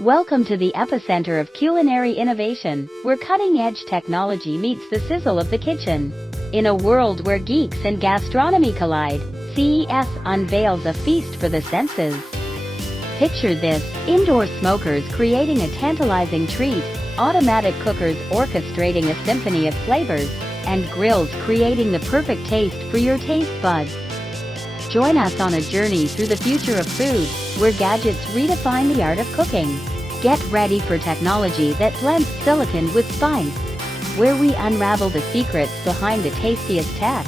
Welcome to the epicenter of culinary innovation, where cutting-edge technology meets the sizzle of the kitchen. In a world where geeks and gastronomy collide, CES unveils a feast for the senses. Picture this: indoor smokers creating a tantalizing treat, automatic cookers orchestrating a symphony of flavors, and grills creating the perfect taste for your taste buds. Join us on a journey through the future of food, where gadgets redefine the art of cooking. Get ready for technology that blends silicon with spice, where we unravel the secrets behind the tastiest tech.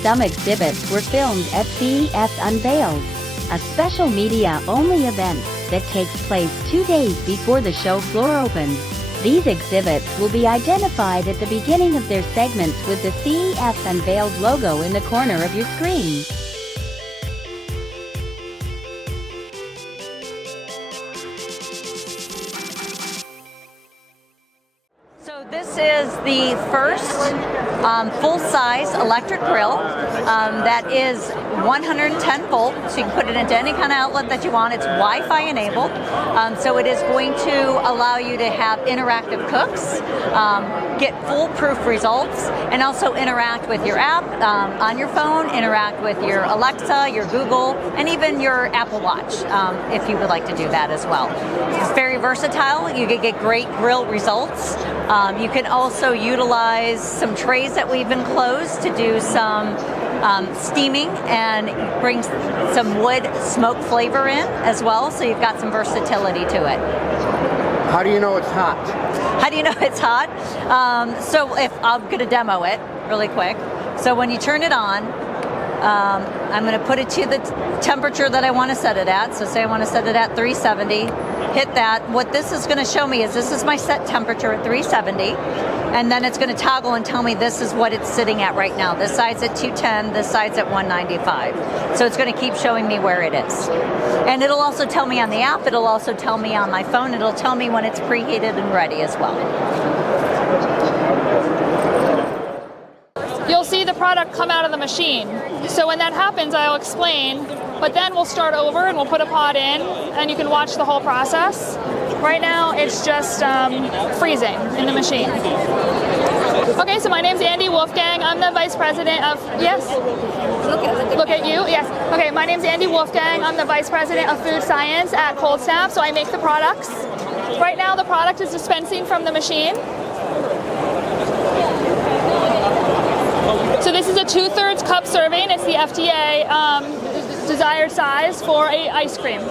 Some exhibits were filmed at CES Unveiled, a special media-only event that takes place 2 days before the show floor opens. These exhibits will be identified at the beginning of their segments with the CES Unveiled logo in the corner of your screen. So this is the first full-size electric grill that is 110 volt, so you can put it into any kind of outlet that you want. It's Wi-Fi enabled, so it is going to allow you to have interactive cooks, get foolproof results, and also interact with your app on your phone, interact with your Alexa, your Google, and even your Apple Watch, if you would like to do that as well. It's very versatile. You can get great grill results. You can also utilize some trays that we've enclosed to do some steaming and bring some wood smoke flavor in as well, so you've got some versatility to it. How do you know it's hot? How do you know it's hot? So if I'm going to demo it really quick. So when you turn it on, I'm going to put it to the temperature that I want to set it at. So say I want to set it at 370. Hit that. What this is going to show me is this is my set temperature at 370, and then it's going to toggle and tell me this is what it's sitting at right now. This side's at 210, this side's at 195. So it's going to keep showing me where it is. And it'll also tell me on the app, it'll also tell me on my phone, it'll tell me when it's preheated and ready as well. You'll see the product come out of the machine. So when that happens, I'll explain, but then we'll start over and we'll put a pod in, and you can watch the whole process. Right now, it's just freezing in the machine. Okay, so my name's Andy Wolfgang. I'm the Vice President of, yes? Look at you, yes. Okay, my name's Andy Wolfgang. I'm the Vice President of Food Science at Cold Snap, so I make the products. Right now, the product is dispensing from the machine. So this is a 2/3 cup serving. It's the FDA desired size for a ice cream.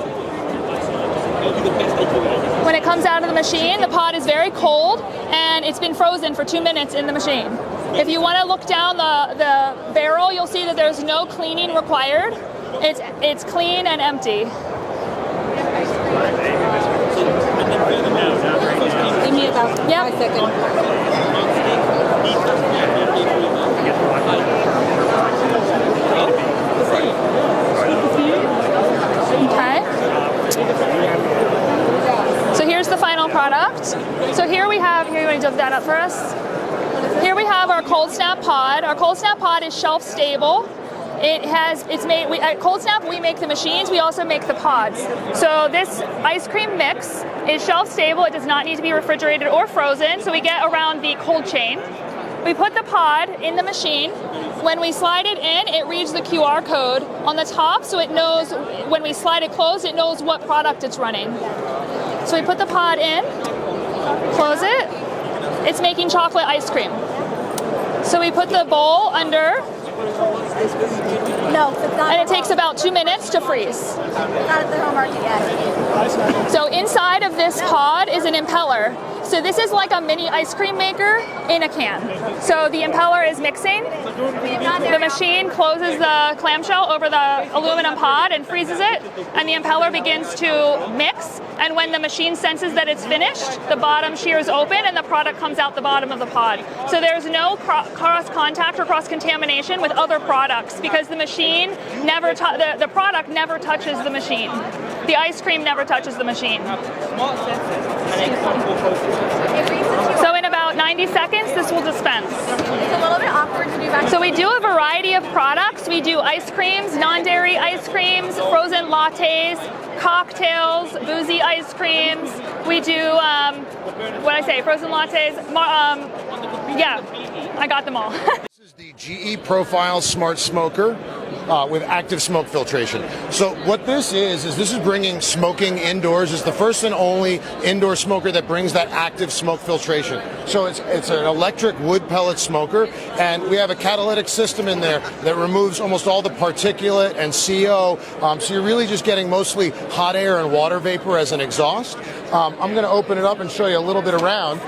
When it comes out of the machine, the pod is very cold, and it's been frozen for 2 minutes in the machine. If you want to look down the barrel, you'll see that there's no cleaning required. It's clean and empty. Give me about 5 seconds. Okay. So here's the final product. So here we have, you want to dip that up for us? Here we have our Cold Snap pod. Our Cold Snap pod is shelf stable. At Cold Snap, we make the machines, we also make the pods. So this ice cream mix is shelf stable. It does not need to be refrigerated or frozen, so we get around the cold chain. We put the pod in the machine. When we slide it in, it reads the QR code on the top, so it knows when we slide it closed, it knows what product it's running. So we put the pod in, close it. It's making chocolate ice cream. So we put the bowl under. No, it's not. And it takes about 2 minutes to freeze. Not at the home market yet. So inside of this pod is an impeller. So this is like a mini ice cream maker in a can. So the impeller is mixing. The machine closes the clamshell over the aluminum pod and freezes it, and the impeller begins to mix. And when the machine senses that it's finished, the bottom shears open and the product comes out the bottom of the pod. So there's no cross contact or cross contamination with other products, because the machine never the product never touches the machine. The ice cream never touches the machine. So in about about 90 seconds, this will dispense. It's a little bit awkward to do back. So we do a variety of products. We do ice creams, non-dairy ice creams, frozen lattes, cocktails, boozy ice creams. We do, frozen lattes. Yeah, I got them all. This is the GE Profile Smart Smoker with active smoke filtration. So what this is this is bringing smoking indoors. It's the first and only indoor smoker that brings that active smoke filtration. So it's an electric wood pellet smoker, and we have a catalytic system in there that removes almost all the particulate and CO. So you're really just getting mostly hot air and water vapor as an exhaust. I'm going to open it up and show you a little bit around.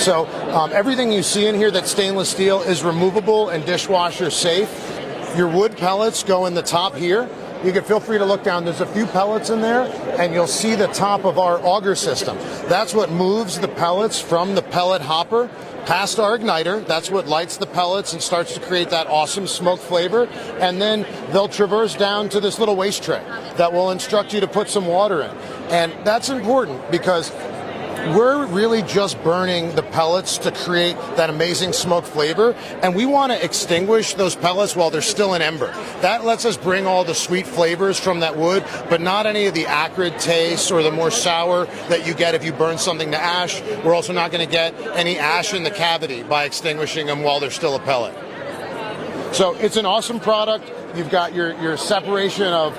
So everything you see in here that's stainless steel is removable and dishwasher safe. Your wood pellets go in the top here. You can feel free to look down. There's a few pellets in there, and you'll see the top of our auger system. That's what moves the pellets from the pellet hopper past our igniter. That's what lights the pellets and starts to create that awesome smoke flavor. And then they'll traverse down to this little waste tray that will instruct you to put some water in. And that's important because we're really just burning the pellets to create that amazing smoke flavor, and we want to extinguish those pellets while they're still in ember. That lets us bring all the sweet flavors from that wood, but not any of the acrid taste or the more sour that you get if you burn something to ash. We're also not going to get any ash in the cavity by extinguishing them while they're still a pellet. So it's an awesome product. You've got your separation of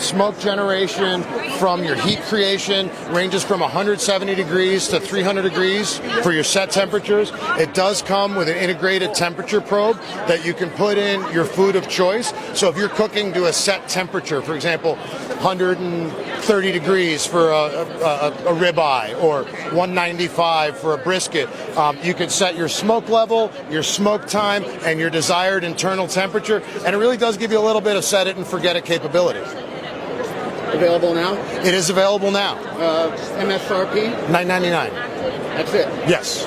smoke generation from your heat creation, ranges from 170 degrees to 300 degrees for your set temperatures. It does come with an integrated temperature probe that you can put in your food of choice. So if you're cooking to a set temperature, for example, 130 degrees for a ribeye or 195 for a brisket, you can set your smoke level, your smoke time, and your desired internal temperature, and it really does give you a little bit of set it and forget it capability. Available now? It is available now. MSRP? $9.99. That's it? Yes.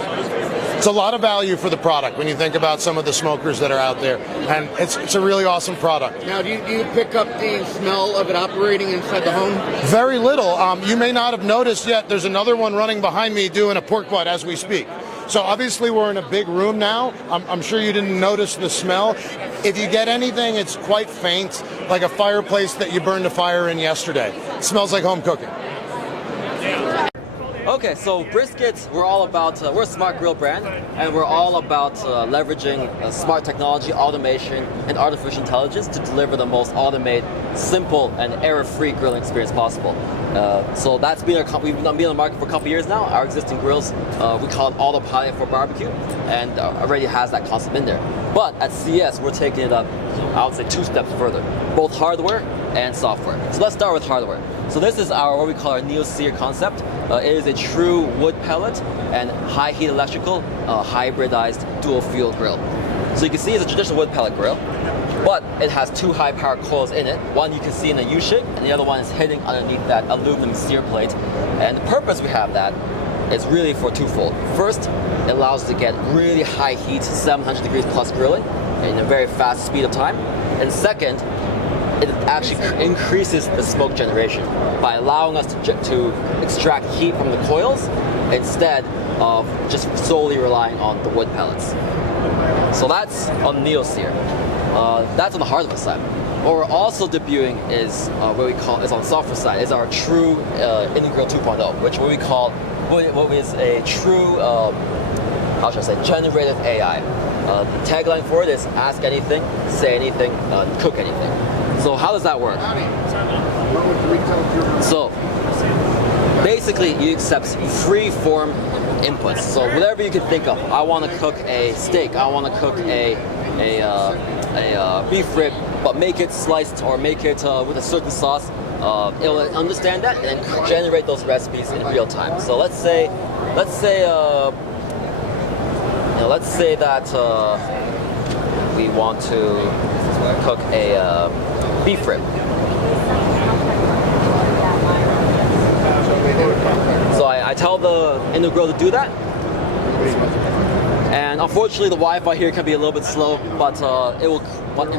It's a lot of value for the product when you think about some of the smokers that are out there, and it's a really awesome product. Now, do you pick up the smell of it operating inside the home? Very little. You may not have noticed yet, there's another one running behind me doing a pork butt as we speak. So obviously we're in a big room now. I'm sure you didn't notice the smell. If you get anything, it's quite faint, like a fireplace that you burned a fire in yesterday. It smells like home cooking. Okay, so briskets, we're all about, we're a smart grill brand, and we're all about leveraging smart technology, automation, and artificial intelligence to deliver the most automated, simple, and error-free grilling experience possible. So that's been we've been on the market for a couple years now. Our existing grills, we call it autopilot for barbecue, and already has that concept in there. But at CES, we're taking it up, I would say, 2 steps further, both hardware and software. So let's start with hardware. So this is what we call our Neo-Sear concept. It is a true wood pellet and high heat electrical hybridized dual fuel grill. So you can see it's a traditional wood pellet grill, but it has 2 high power coils in it. One you can see in a U shape, and the other one is hidden underneath that aluminum sear plate. And the purpose we have that is really for twofold. First, it allows us to get really high heat, 700 degrees plus grilling in a very fast speed of time. And second, it actually increases the smoke generation by allowing us to extract heat from the coils instead of just solely relying on the wood pellets. So that's on Neo-Sear. That's on the hardware side. What we're also debuting is what we call, is on the software side, is our true InnoGrill 2.0, which what is a true, how should I say, generative AI. The tagline for it is ask anything, say anything, cook anything. So how does that work? So basically you accept free form inputs. So whatever you can think of. I want to cook a steak. I want to cook a beef rib, but make it sliced or make it with a certain sauce. It'll understand that and generate those recipes in real time. So let's say that we want to cook a beef rib. So I tell the InnoGrill to do that, and unfortunately the Wi-Fi here can be a little bit slow, but it will,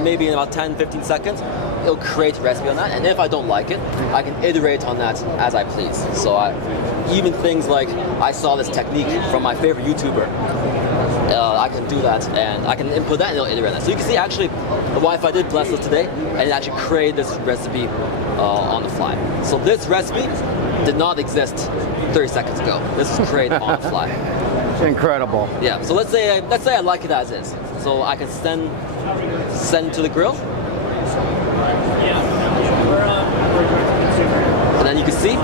maybe in about 10-15 seconds, it'll create a recipe on that, and if I don't like it, I can iterate on that as I please. So even things like I saw this technique from my favorite YouTuber. I can do that, and I can input that and it'll iterate that. So you can see actually the Wi-Fi did bless us today, and it actually created this recipe on the fly. So this recipe did not exist 30 seconds ago. This was created on the fly. It's incredible. Yeah. So let's say I like it as is. So I can send to the grill. And then you can see,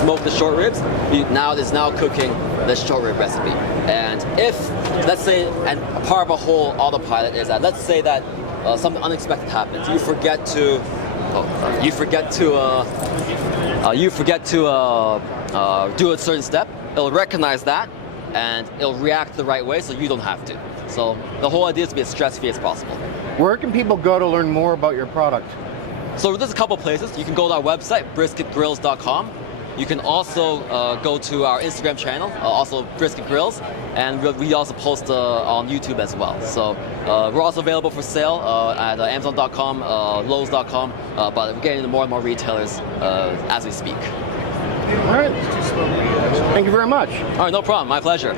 smoke the short ribs. It's now cooking the short rib recipe. And if, let's say, and part of a whole autopilot is that, let's say that something unexpected happens. You forget to do a certain step. It'll recognize that, and it'll react the right way, so you don't have to. So the whole idea is to be as stress-free as possible. Where can people go to learn more about your product? So there's a couple places. You can go to our website, brisketgrills.com. You can also go to our Instagram channel, also Brisket Grills, and we also post on YouTube as well. So we're also available for sale at Amazon.com, Lowe's.com, but we're getting into more and more retailers as we speak. All right. Thank you very much. All right, no problem. My pleasure.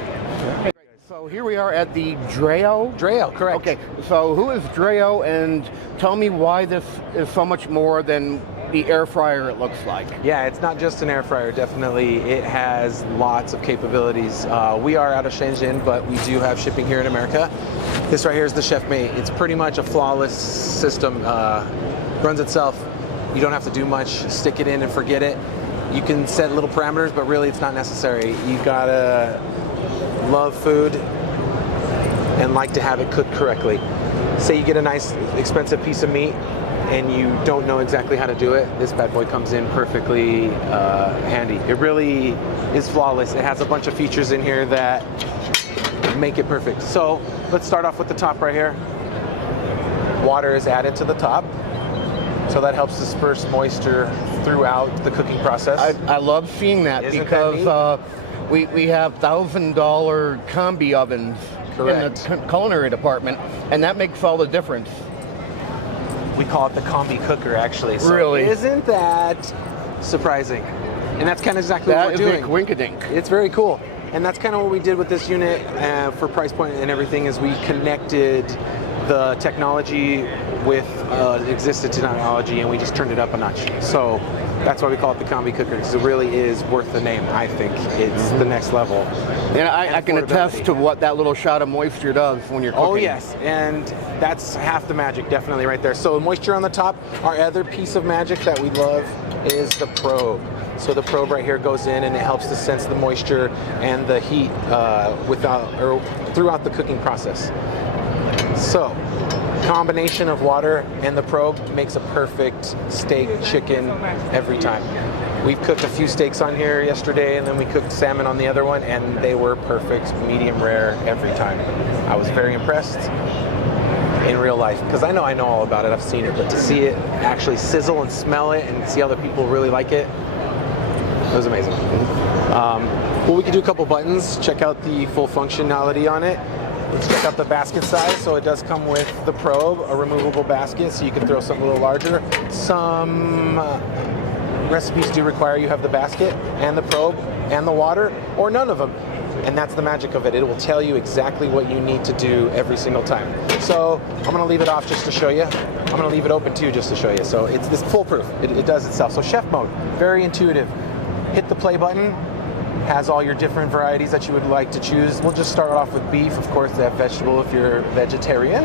So here we are at the Dreo. Dreo, correct. Okay, so who is Dreo, and tell me why this is so much more than the air fryer it looks like. Yeah, it's not just an air fryer, definitely. It has lots of capabilities. We are out of Shenzhen, but we do have shipping here in America. This right here is the Chef Mate. It's pretty much a flawless system. Runs itself. You don't have to do much. Stick it in and forget it. You can set little parameters, but really it's not necessary. You gotta love food and like to have it cooked correctly. Say you get a nice expensive piece of meat and you don't know exactly how to do it, this bad boy comes in perfectly handy. It really is flawless. It has a bunch of features in here that make it perfect. So let's start off with the top right here. Water is added to the top, so that helps disperse moisture throughout the cooking process. I love seeing that. Isn't because that we have $1,000 combi ovens Correct. in the culinary department, and that makes all the difference. We call it the combi cooker, actually. So Really? Isn't that surprising? And that's kind of exactly what we're doing. That is a coinkydink. It's very cool. And that's kind of what we did with this unit for price point and everything, is we connected the technology with existing technology, and we just turned it up a notch. So that's why we call it the combi cooker, because it really is worth the name. I think it's the next level. And I can attest to what that little shot of moisture does when you're cooking. Oh yes, and that's half the magic, definitely right there. So moisture on the top. Our other piece of magic that we love is the probe. So the probe right here goes in and it helps to sense the moisture and the heat throughout the cooking process. So combination of water and the probe makes a perfect steak, chicken every time. We've cooked a few steaks on here yesterday, and then we cooked salmon on the other one, and they were perfect, medium rare every time. I was very impressed in real life, because I know all about it, I've seen it, but to see it actually sizzle and smell it and see other people really like it, it was amazing. Well, we could do a couple buttons, check out the full functionality on it. Let's check out the basket size. So it does come with the probe, a removable basket, so you can throw something a little larger. Some recipes do require you have the basket and the probe and the water, or none of them. And that's the magic of it. It will tell you exactly what you need to do every single time. So I'm gonna leave it off just to show you. I'm gonna leave it open too just to show you. So it's this foolproof, it does itself. So chef mode, very intuitive. Hit the play button, has all your different varieties that you would like to choose. We'll just start off with beef. Of course, they have vegetable if you're vegetarian.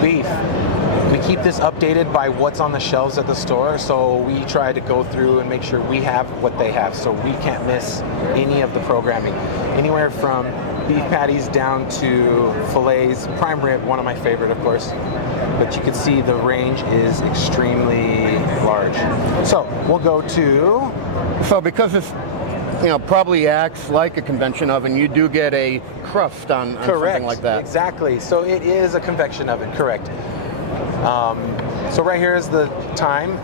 Beef. We keep this updated by what's on the shelves at the store, so we try to go through and make sure we have what they have, so we can't miss any of the programming. Anywhere from beef patties down to fillets, prime rib, one of my favorite, of course. But you can see the range is extremely large. So we'll go to... So because it's probably acts like a convection oven, you do get a crust on something like that. Exactly. So it is a convection oven, correct. So right here is the time.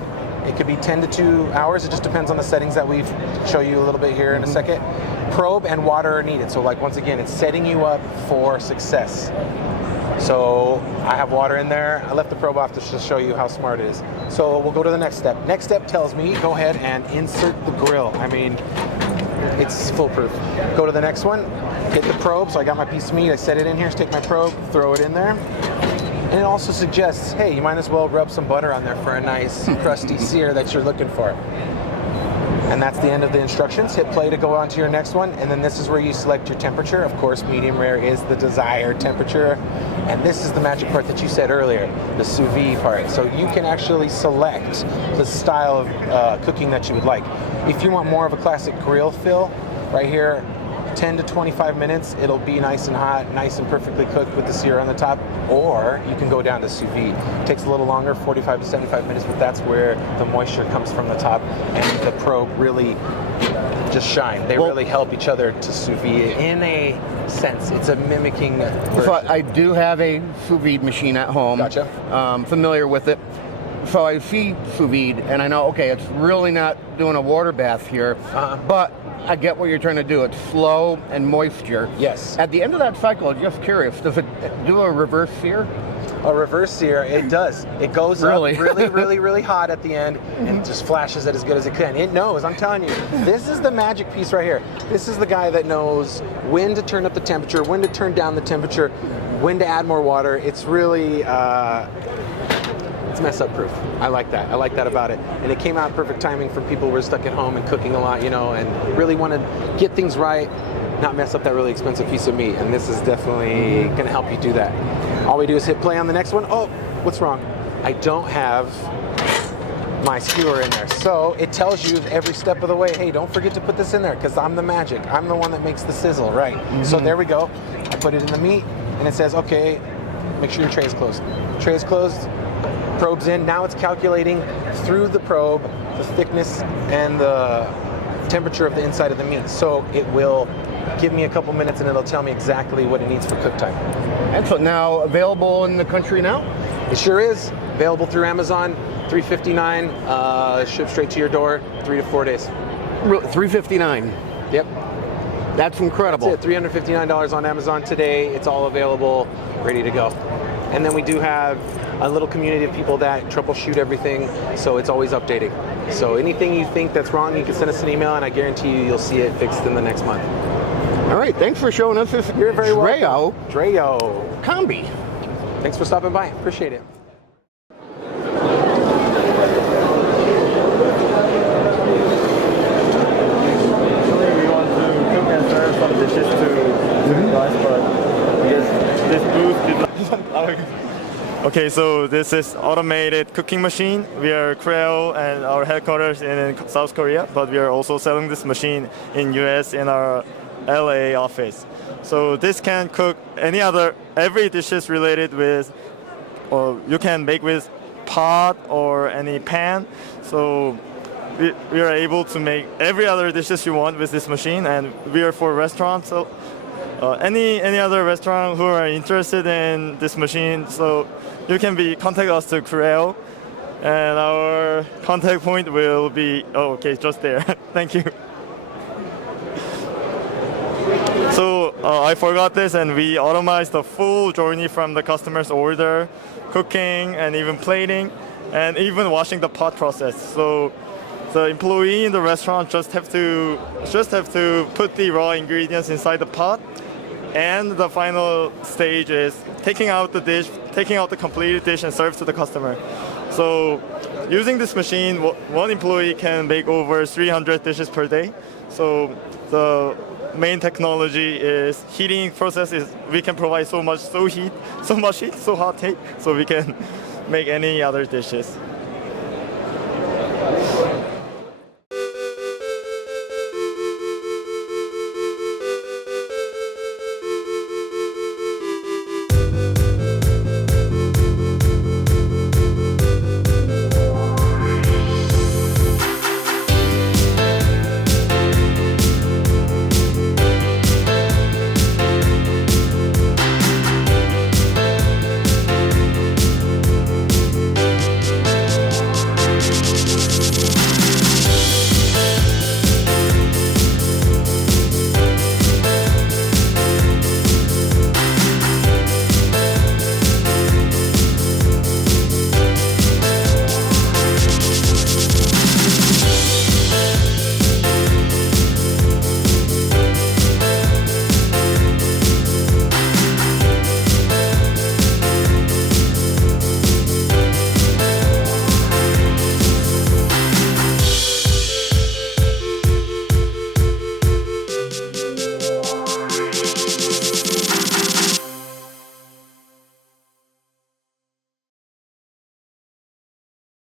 It could be 10 to 2 hours. It just depends on the settings that we've show you a little bit here in a second. Probe and water are needed. So like once again, it's setting you up for success. So I have water in there. I left the probe off to just show you how smart it is. So we'll go to the next step. Next step tells me go ahead and insert the grill. I mean, It's foolproof. Go to the next one, hit the probe. So I got my piece of meat, I set it in here, take my probe, throw it in there. And it also suggests, hey, you might as well rub some butter on there for a nice crusty sear that you're looking for. And that's the end of the instructions. Hit play to go on to your next one, and then this is where you select your temperature. Of course, medium rare is the desired temperature. And this is the magic part that you said earlier, the sous vide part. So you can actually select the style of cooking that you would like. If you want more of a classic grill fill, right here, 10 to 25 minutes, it'll be nice and hot, nice and perfectly cooked with the sear on the top, or you can go down to sous vide. It takes a little longer, 45 to 75 minutes, but that's where the moisture comes from the top, and the probe really just shine. They really help each other to sous vide in a sense. It's a mimicking version. So I do have a sous vide machine at home. Gotcha. Familiar with it. So I see sous vide, and I know, okay, it's really not doing a water bath here, but I get what you're trying to do. It's slow and moisture. Yes. At the end of that cycle, just curious, does it do a reverse sear? A reverse sear, it does. It goes Really? up really hot at the end and just flashes it as good as it can. It knows, I'm telling you. This is the magic piece right here. This is the guy that knows when to turn up the temperature, when to turn down the temperature, when to add more water. It's really, it's mess up proof. I like that. I like that about it. And it came out perfect timing for people who were stuck at home and cooking a lot, you know, and really want to get things right, not mess up that really expensive piece of meat. And this is definitely going to help you do that. All we do is hit play on the next one. Oh, what's wrong? I don't have my skewer in there. So it tells you every step of the way, hey, don't forget to put this in there because I'm the magic. I'm the one that makes the sizzle, right? So there we go. I put it in the meat and it says, okay, make sure your tray is closed. Tray is closed. Probe's in. Now it's calculating through the probe the thickness and the temperature of the inside of the meat. So it will give me a couple minutes and it'll tell me exactly what it needs for cook time. Excellent. Now available in the country now? It sure is. Available through Amazon, $3.59, shipped straight to your door, 3 to 4 days. $3.59. Yep. That's incredible. That's it, $359 on Amazon today. It's all available, ready to go. And then we do have a little community of people that troubleshoot everything, so it's always updating. So anything you think that's wrong, you can send us an email, and I guarantee you, you'll see it fixed in the next month. All right, thanks for showing us this You're very welcome. Dreo Combi. Thanks for stopping by. Appreciate it. We want to cook and serve some dishes to guys, but this booth did not. Okay, so this is automated cooking machine. We are Creo and our headquarters in South Korea, but we are also selling this machine in US in our LA office. So this can cook every dishes related with, or you can make with pot or any pan. So we are able to make every other dishes you want with this machine, and we are for restaurants. So any other restaurant who are interested in this machine, so you can contact us to Creo, and our contact point will be just there. Thank you. So I forgot this, and we automate the full journey from the customer's order, cooking, and even plating, and even washing the pot process. So the employee in the restaurant just have to put the raw ingredients inside the pot, and the final stage is taking out the completed dish and serve to the customer. So using this machine, one employee can make over 300 dishes per day. So the main technology is heating process. We can provide so much hot heat, so we can make any other dishes.